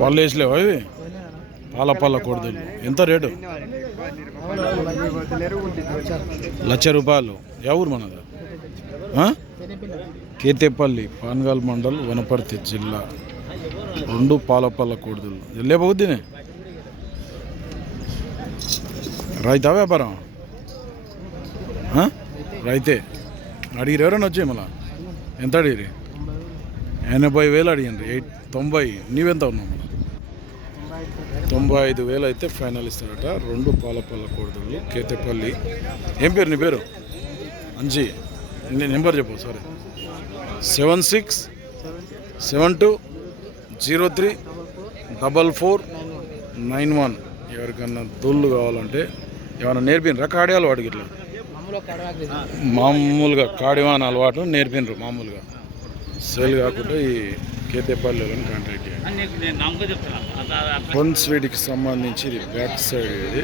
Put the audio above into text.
పళ్ళు వేసలేవా ఇవి? పాల కొడుదలు ఎంత రేటు? ₹1,00,000. ఎవరు మనది? కేతేపల్లి, పాన్గాల్ మండల్, వనపర్తి జిల్లా. 2 పాల కొడుదలు. లేకపోద్దినే రైతా వ్యాపారం? రైతే. అడిగిరు ఎవరైనా వచ్చాయి మళ్ళా? ఎంత అడిగిరి? 80,000 అడిగిండ్రు. 90. నీవెంత ఉన్నావు? 95,000 అయితే ఫైనల్ ఇస్తారట. 2 పాల కొడుదలు, కేతేపల్లి. ఏం పేరు నీ పేరు? అంజీ. నీ నెంబర్ చెప్పు సరే. 7672034491. ఎవరికన్నా దొల్లు కావాలంటే ఏమైనా నేర్పినరా? కాడియాలు వాడికి ఇట్లా మామూలుగా కాడివాన అలవాటు నేర్పినరు. మామూలుగా సేల్ కాకుండా ఈ కేతేపల్లిలో కాంటాక్ట్ చేయండి. వన్ స్వీట్కి సంబంధించి ఇది బ్యాక్ సైడ్ ఇది.